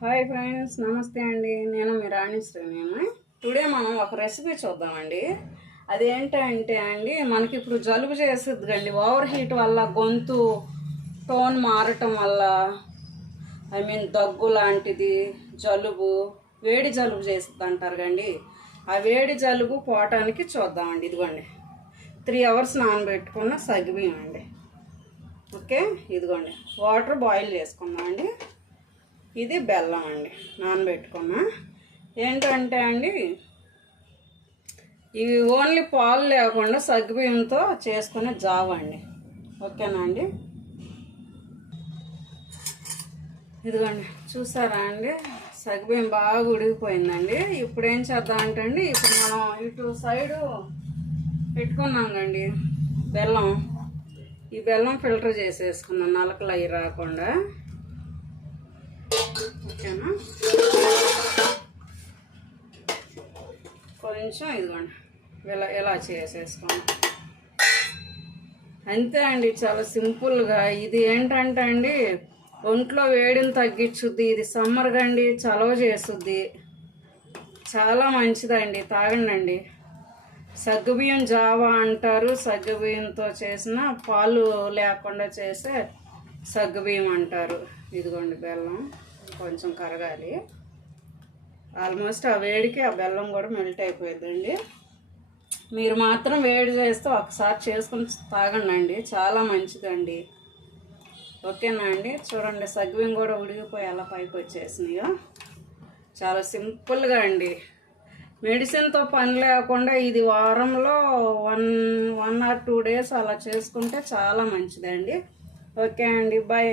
Hi friends, నమస్తే అండి. నేను మీ రాణిశ్రీని. టుడే మనం ఒక రెసిపీ చూద్దామండి. అదేంటంటే అండి, మనకి ఇప్పుడు జలుబు చేస్తుంది కండి. ఓవర్ హీట్ వల్ల గొంతు టోన్ మారటం వల్ల దగ్గు లాంటిది, జలుబు, వేడి జలుబు చేస్తుంది అంటారు కండి. ఆ వేడి జలుబు పోవటానికి చూద్దామండి. ఇదిగోండి 3 hours నానబెట్టుకున్న సగ్గుబియ్యం అండి. ఓకే, ఇదిగోండి వాటర్ బాయిల్ చేసుకుందామండి. ఇది బెల్లం అండి, నానబెట్టుకున్నా. ఏంటంటే అండి, ఇవి ఓన్లీ పాలు లేకుండా సగ్గుబియ్యంతో చేసుకునే జావ అండి. ఓకేనా అండి? ఇదిగోండి, చూసారా అండి, సగ్గుబియ్యం బాగా ఉడికిపోయిందండి. ఇప్పుడు ఏం చేద్దామంటే అండి, ఇప్పుడు మనం ఇటు సైడు పెట్టుకున్నాం కండి బెల్లం. ఈ బెల్లం ఫిల్టర్ చేసేసుకున్నాం, నలకలు అవి రాకుండా. ఓకేనా? కొంచెం ఇదిగోండి ఇలా చేసేసుకోండి. అంతే అండి, చాలా సింపుల్గా. ఇది ఏంటంటే అండి, ఒంట్లో వేడిని తగ్గించుద్ది. ఇది సమ్మర్ కండి, చలవ చేస్తుంది, చాలా మంచిదండి. తాగండి. సగ్గుబియ్యం జావా అంటారు. సగ్గుబియ్యంతో చేసిన, పాలు లేకుండా చేసే సగ్గుబియ్యం అంటారు. ఇదిగోండి బెల్లం కొంచెం కరగాలి. ఆల్మోస్ట్ ఆ వేడికి ఆ బెల్లం కూడా మెల్ట్ అయిపోయిందండి. మీరు మాత్రం వేడి చేస్తే ఒకసారి చేసుకుని తాగండి, చాలా మంచిదండి. ఓకేనా అండి? చూడండి, సగ్గుబియ్యం కూడా ఉడికిపోయి అలా పైకి వచ్చేసినాయో. చాలా సింపుల్గా అండి, మెడిసిన్తో పని లేకుండా ఇది వారంలో 1 or 2 days అలా చేసుకుంటే చాలా మంచిదండి. ఓకే అండి, బాయ్.